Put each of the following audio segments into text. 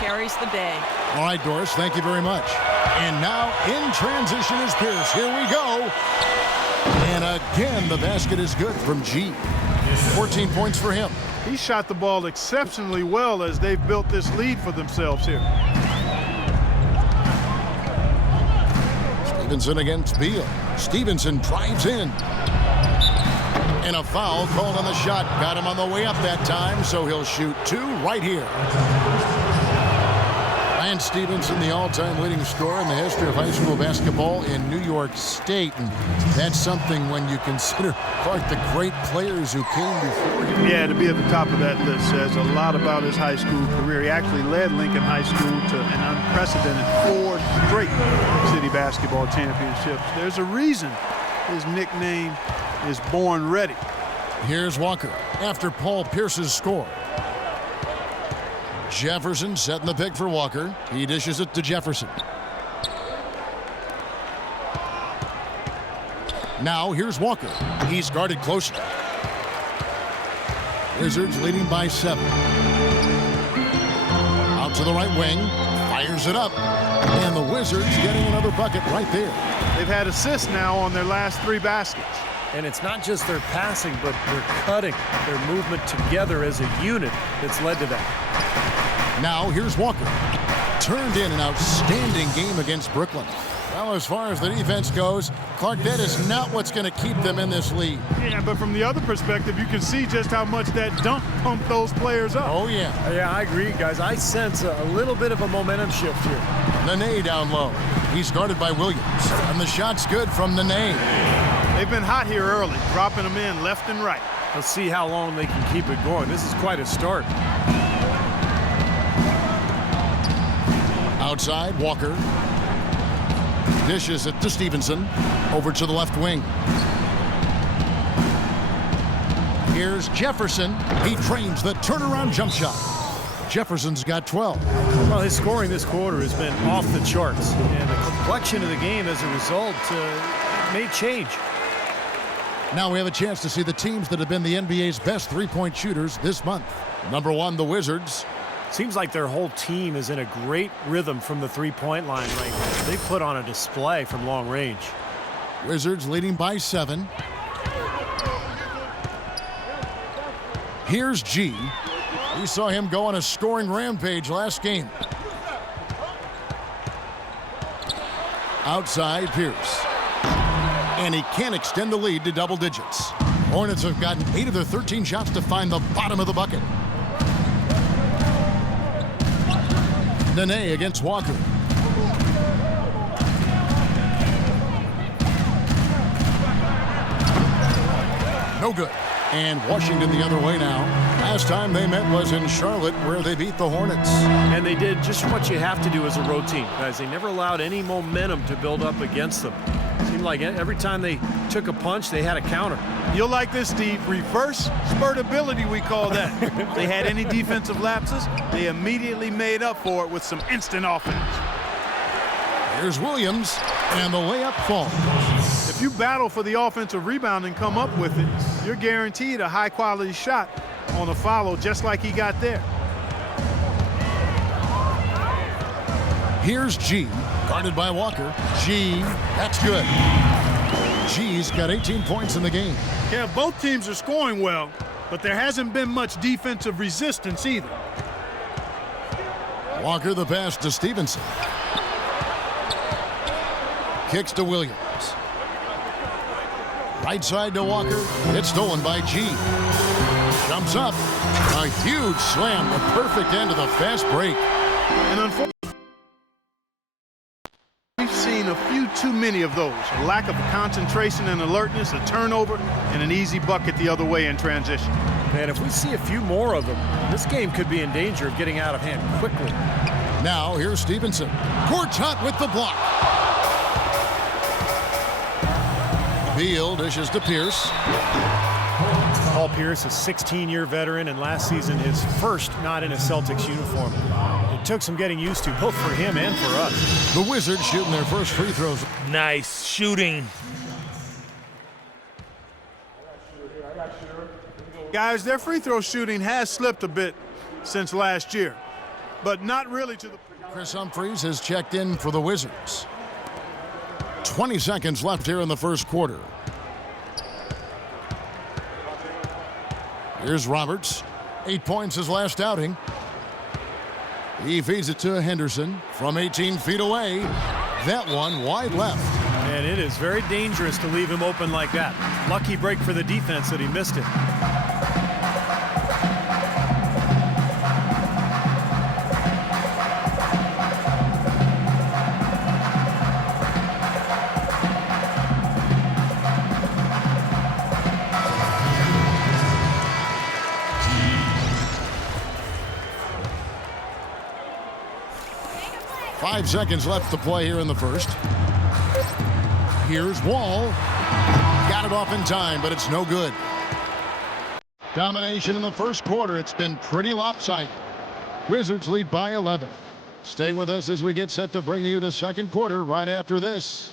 carries the day. All right, Doris, thank you very much. And now in transition is Pierce. Here we go. And again, the basket is good from G. 14 points for him. He shot the ball exceptionally well as they've built this lead for themselves here. Stevenson against Beal. Stevenson drives in. And a foul called on the shot. Got him on the way up that time, so he'll shoot 2 right here. Lance Stevenson, the all-time leading scorer in the history of high school basketball in New York State. And that's something when you consider, Clark, the great players who came before him. Yeah, to be at the top of that list says a lot about his high school career. He actually led Lincoln High School to an unprecedented 4 straight city basketball championships. There's a reason his nickname is Born Ready. Here's Walker after Paul Pierce's score. Jefferson setting the pick for Walker. He dishes it to Jefferson. Now here's Walker. He's guarded closely. Wizards leading by 7. Out to the right wing. Fires it up. And the Wizards getting another bucket right there. They've had assists now on their last 3 baskets. And it's not just their passing, but their cutting, their movement together as a unit that's led to that. Now here's Walker. Turned in an outstanding game against Brooklyn. Well, as far as the defense goes, Clark, that is not what's going to keep them in this lead. Yeah, but from the other perspective, you can see just how much that dunk pumped those players up. Oh, yeah. Yeah, I agree, guys. I sense a little bit of a momentum shift here. Nene down low. He's guarded by Williams. And the shot's good from Nene. They've been hot here early, dropping them in left and right. Let's see how long they can keep it going. This is quite a start. Outside, Walker. Dishes it to Stevenson. Over to the left wing. Here's Jefferson. He trains the turnaround jump shot. Jefferson's got 12. Well, his scoring this quarter has been off the charts. And the complexion of the game as a result may change. Now we have a chance to see the teams that have been the NBA's best three-point shooters this month. Number 1, the Wizards. Seems like their whole team is in a great rhythm from the three-point line right now. They put on a display from long range. Wizards leading by 7. Here's G. We saw him go on a scoring rampage last game. Outside, Pierce. And he can't extend the lead to double digits. Hornets have gotten 8 of their 13 shots to find the bottom of the bucket. Nene against Walker. No good. And Washington the other way now. Last time they met was in Charlotte, where they beat the Hornets. And they did just what you have to do as a road team, guys. They never allowed any momentum to build up against them. Seemed like every time they took a punch, they had a counter. You'll like this, Steve. Reverse spurtability, we call that. They had any defensive lapses, they immediately made up for it with some instant offense. Here's Williams, and the layup falls. If you battle for the offensive rebound and come up with it, you're guaranteed a high-quality shot on a follow just like he got there. Here's G, guarded by Walker. G, that's good. G's got 18 points in the game. Yeah, both teams are scoring well, but there hasn't been much defensive resistance either. Walker the pass to Stevenson. Kicks to Williams. Right side to Walker. It's stolen by G. Jumps up. A huge slam. The perfect end of the fast break. And unfortunately, we've seen a few too many of those. A lack of concentration and alertness, a turnover, and an easy bucket the other way in transition. Man, if we see a few more of them, this game could be in danger of getting out of hand quickly. Now here's Stevenson. Gortat with the block. Beal dishes to Pierce. Paul Pierce, a 16-year veteran, and last season his first not in a Celtics uniform. It took some getting used to, both for him and for us. The Wizards shooting their first free throws. Nice shooting. Guys, their free throw shooting has slipped a bit since last year. but not really to the. Chris Humphries has checked in for the Wizards. 20 seconds left here in the first quarter. Here's Roberts. 8 points his last outing. He feeds it to Henderson from 18 feet away. That one wide left. And it is very dangerous to leave him open like that. Lucky break for the defense that he missed it. Five seconds left to play here in the first. Here's Wall. Got it off in time, but it's no good. Domination in the first quarter. It's been pretty lopsided. Wizards lead by 11. Stay with us as we get set to bring you the second quarter right after this.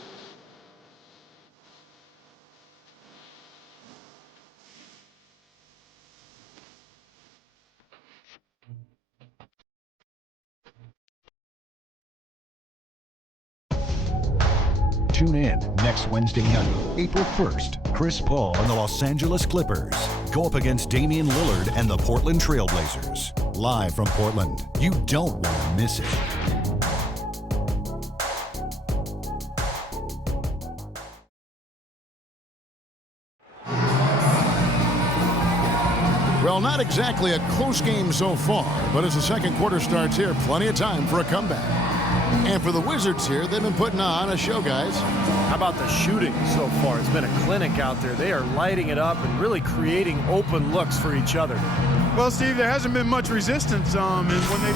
Tune in next Wednesday night, April 1st. Chris Paul and the Los Angeles Clippers go up against Damian Lillard and the Portland Trail Blazers. Live from Portland. You don't want to miss it. Well, not exactly a close game so far, but as the second quarter starts here, plenty of time for a comeback. And for the Wizards here, they've been putting on a show, guys. How about the shooting so far? It's been a clinic out there. They are lighting it up and really creating open looks for each other. Well, Steve, there hasn't been much resistance and when they.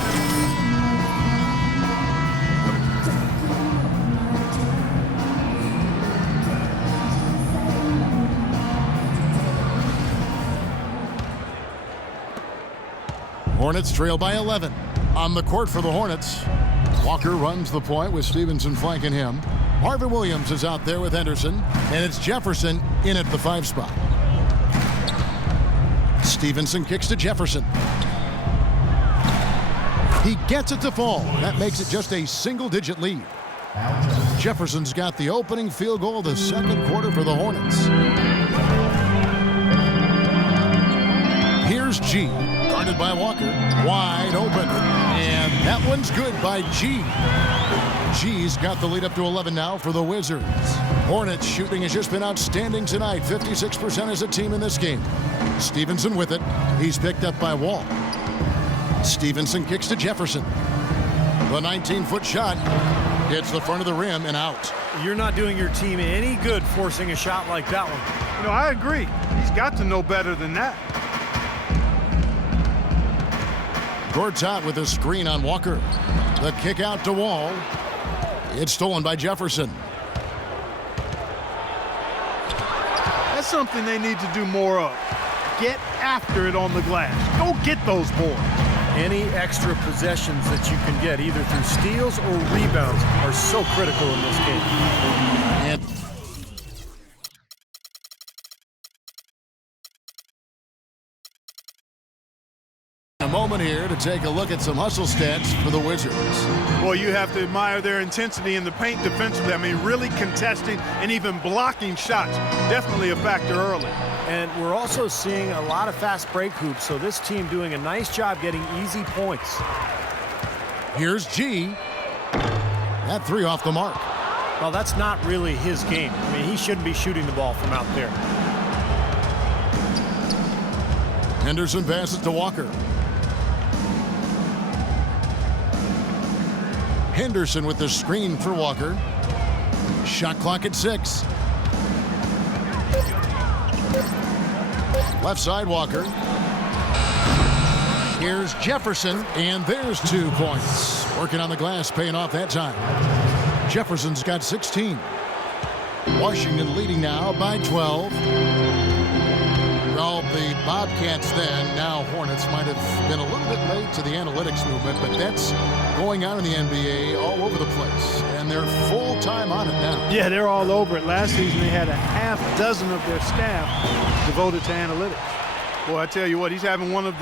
Hornets trail by 11. On the court for the Hornets. Walker runs the point with Stevenson flanking him. Marvin Williams is out there with Henderson, and it's Jefferson in at the 5 spot. Stevenson kicks to Jefferson. He gets it to fall. That makes it just a single-digit lead. Jefferson's got the opening field goal of the second quarter for the Hornets. Here's G, guarded by Walker, wide open. And that one's good by G. G's got the lead up to 11 now for the Wizards. Hornets shooting has just been outstanding tonight. 56% as a team in this game. Stevenson with it. He's picked up by Wall. Stevenson kicks to Jefferson. The 19-foot shot hits the front of the rim and out. You're not doing your team any good forcing a shot like that one. You know, I agree. He's got to know better than that. Gortat with a screen on Walker. The kick out to Wall. It's stolen by Jefferson. That's something they need to do more of. Get after it on the glass. Go get those boards. Any extra possessions that you can get, either through steals or rebounds, are so critical in this game. And a moment here to take a look at some hustle stats for the Wizards. Well, you have to admire their intensity in the paint defensively. I mean, really contesting and even blocking shots. Definitely a factor early. And we're also seeing a lot of fast break hoops, so this team doing a nice job getting easy points. Here's G. That 3 off the mark. Well, that's not really his game. I mean, he shouldn't be shooting the ball from out there. Henderson passes to Walker. Henderson with the screen for Walker. Shot clock at 6. Left side Walker. Here's Jefferson, and there's 2 points. Working on the glass, paying off that time. Jefferson's got 16. Washington leading now by 12. Well, the Bobcats then, now Hornets, might have been a little bit late to the analytics movement, but that's going on in the NBA all over the place, and they're full-time on it now. Yeah, they're all over it. Last season, they had a half dozen of their staff devoted to analytics. Boy, I tell you what, he's having one of the